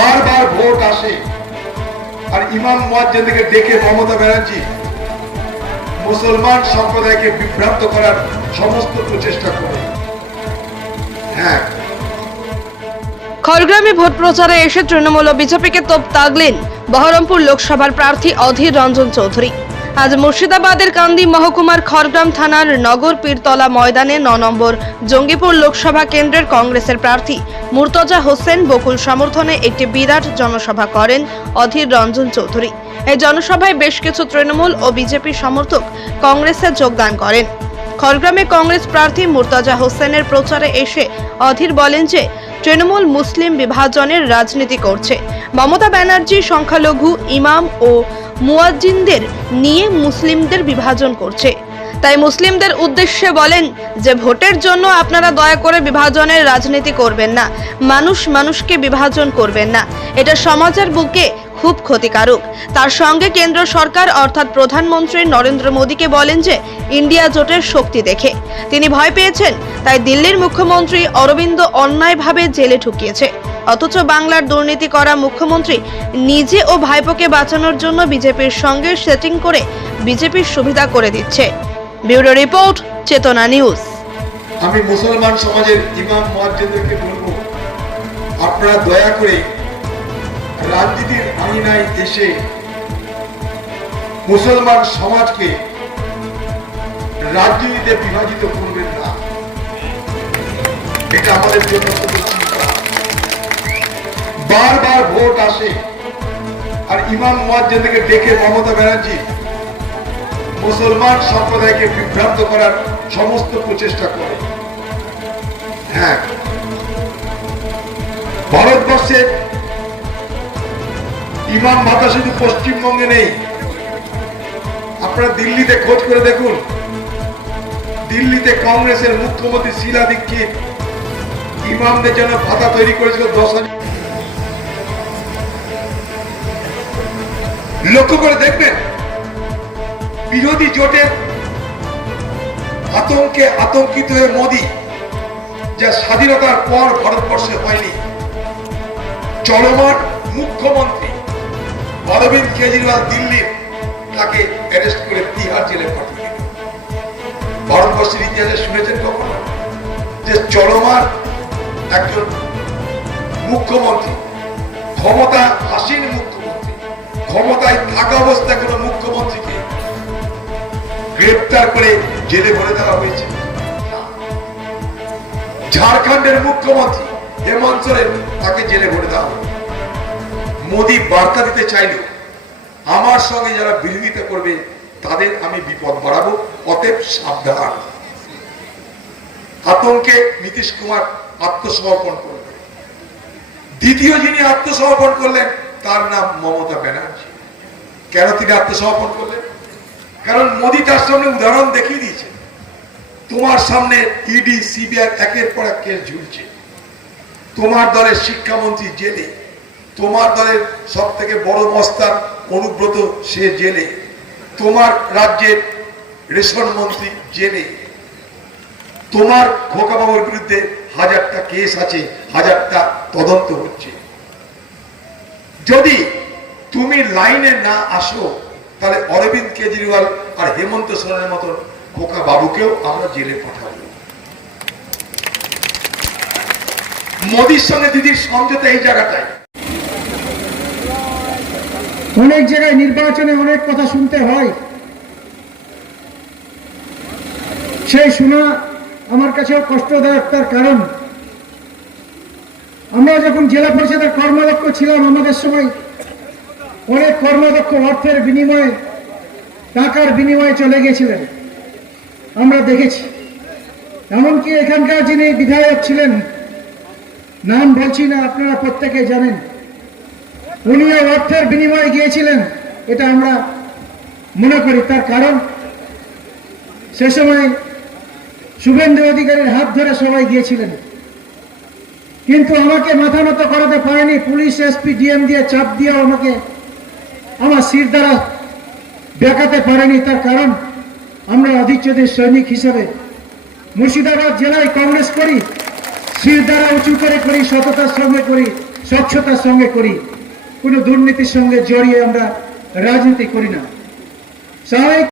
বারবার ভোট আসে আর ইমাম মুয়াজ্জিনকে ডেকে মমতা ব্যানার্জি মুসলমান সম্প্রদায়কে বিভ্রান্ত করার সমস্ত প্রচেষ্টা করে। হ্যাঁ, খড়গ্রামে ভোট প্রচারে এসে তৃণমূল ও বিজেপিকে তোপ দাগলেন বহরমপুর লোকসভার প্রার্থী অধীর রঞ্জন চৌধুরী। আজ মুর্শিদাবাদের কান্দি মহকুমার খড়গ্রাম থানার নগর পীরতলা ময়দানে ৯ নম্বর জঙ্গিপুর লোকসভা কেন্দ্রের কংগ্রেসের প্রার্থী মুর্তজা হোসেন বকুল সমর্থনে একটি বিরাট জনসভা করেন অধীর রঞ্জন চৌধুরী। এই জনসভায় বেশ কিছু তৃণমূল ও বিজেপি সমর্থক কংগ্রেসে যোগদান করেন। খড়গ্রামে কংগ্রেস প্রার্থী মুর্তজা হোসেনের প্রচারে এসে অধীর বলেন যে তৃণমূল মুসলিম বিভাজনের রাজনীতি করছে। মমতা ব্যানার্জি সংখ্যালঘু ইমাম ও মুয়াজ্জিনদের নিয়ে মুসলিমদের বিভাজন করছে। তাই মুসলিমদের উদ্দেশ্যে বলেন যে ভোটের জন্য আপনারা দয়া করে বিভাজনের রাজনীতি করবেন না, মানুষ মানুষকে বিভাজন করবেন না, এটা সমাজের বুকে খুব ক্ষতিকারক। তার সঙ্গে কেন্দ্র সরকার অর্থাৎ প্রধানমন্ত্রী নরেন্দ্র মোদীকে বলেন যে ইন্ডিয়া জোটের শক্তি দেখে তিনি ভয় পেয়েছেন, তাই দিল্লির মুখ্যমন্ত্রী অরবিন্দ অন্যায়ভাবে জেলে ঢুকিয়েছে। অথচ বাংলার দুর্নীতি করা মুখ্যমন্ত্রী নিজে ও ভাইপোকে বাঁচানোর জন্য বিজেপির সঙ্গে সেটিং করে বিজেপির সুবিধা করে দিচ্ছে। ব্যুরো রিপোর্ট, চেতনা নিউজ। আমি মুসলমান সমাজের ইমাম মুয়াজ্জিনদেরকে বলবো, আপনারা দয়া করে রাজনীতির আঙিনায় এসে মুসলমান সমাজকে রাজনীতিতে বিভাজিত করবেন না। এটা আমাদের জন্য খুব চিন্তা। বারবার ভোট আসে আর ইমাম মুয়াজ্জিনকে ডেকে মমতা ব্যানার্জি মুসলমান সম্প্রদায়কে বিভ্রান্ত করার সমস্ত প্রচেষ্টা করে। হ্যাঁ, ভারতবর্ষের ইমাম ভাতা শুধু পশ্চিমবঙ্গে নেই, আপনারা দিল্লিতে খোঁজ করে দেখুন। দিল্লিতে কংগ্রেসের মুখ্যমন্ত্রী শীলা দীক্ষিত ইমামদের জন্য ভাতা তৈরি করেছিল 10,000। লক্ষ্য করে দেখবেন, বিরোধী জোটের আতঙ্কে আতঙ্কিত হয়ে মোদী, যা স্বাধীনতার পর ভারতবর্ষে হয়নি, চলমান মুখ্যমন্ত্রী অরবিন্দ কেজরিওয়াল দিল্লির তাকে অ্যারেস্ট করে তিহার জেলে পাঠিয়ে দিল। ভারতবর্ষের ইতিহাসে শুনেছেন কখনো যে চলমান একজন মুখ্যমন্ত্রী, ক্ষমতা আসীন মুখ্যমন্ত্রী, ক্ষমতায় থাকা অবস্থায় কোনো মুখ্যমন্ত্রীকে গ্রেপ্তার করে জেলে ভরে দেওয়া হয়েছে? ঝাড়খণ্ডের মুখ্যমন্ত্রী হেমন্ত সোরেন, তাকে জেলে ভরে দেওয়া হয়েছে। মোদী বার্তা দিতে চাইল, আমার সঙ্গে যারা বিরোধিতা করবে তাদের আমি বিপদ বাড়াবো, অতএব সাবধান। আতঙ্কে নীতিশ কুমার আত্মসমর্পণ করলেন। দ্বিতীয় যিনি আত্মসমর্পণ করলেন তার নাম মমতা ব্যানার্জি। কেন তিনি আত্মসমর্পণ করলেন? কারণ মোদী তার সামনে উদাহরণ দেখিয়ে দিয়েছে, তোমার সামনে ইডি সিবিআই একের পর এক কেস ঝুলছে, তোমার দলের শিক্ষামন্ত্রী জেলে, তোমার দলের সব থেকে বড় মস্তান অনুব্রত সে জেলে, তোমার রাজ্যের রেশন মন্ত্রী জেলে, তোমার খোকাবাবুর বিরুদ্ধে 1000টা কেস আছে, 1000টা তদন্ত হচ্ছে। যদি তুমি লাইনে না আসো তাহলে অরবিন্দ কেজরিওয়াল আর হেমন্ত সোরেনের মতো খোকা বাবুকেও আমরা জেলে পাঠাবো। মোদির সঙ্গে দিদির সমঝোতা এই জায়গাটায়। অনেক জায়গায় নির্বাচনে অনেক কথা শুনতে হয়, সেই শোনা আমার কাছেও কষ্টদায়ক। তার কারণ আমরা যখন জেলা পরিষদের কর্মদক্ষ ছিলাম, আমাদের সময় অনেক কর্মদক্ষ অর্থের বিনিময়ে, টাকার বিনিময়ে চলে গিয়েছিলেন, আমরা দেখেছি। এমনকি এখানকার যিনি বিধায়ক ছিলেন, নাম বলছি না, আপনারা প্রত্যেকে জানেন, উনিও অর্থের বিনিময়ে গিয়েছিলেন, এটা আমরা মনে করি। তার কারণ সে সময় শুভেন্দু অধিকারীর হাত ধরে সবাই গিয়েছিলেন, কিন্তু আমাকে মাথা নত করাতে পারেনি। পুলিশ এসপি ডিএম দিয়ে চাপ দিয়েও আমাকে আমার শির দ্বারা দেখাতে পারেনি। তার কারণ আমরা অধীরচদের সৈনিক হিসেবে মুর্শিদাবাদ জেলায় কংগ্রেস করি, শির দ্বারা উঁচু করে করি, সততার সঙ্গে করি, স্বচ্ছতার সঙ্গে করি, কোনো দুর্নীতির সঙ্গে জড়িয়ে আমরা রাজনীতি করি না। স্বাভাবিক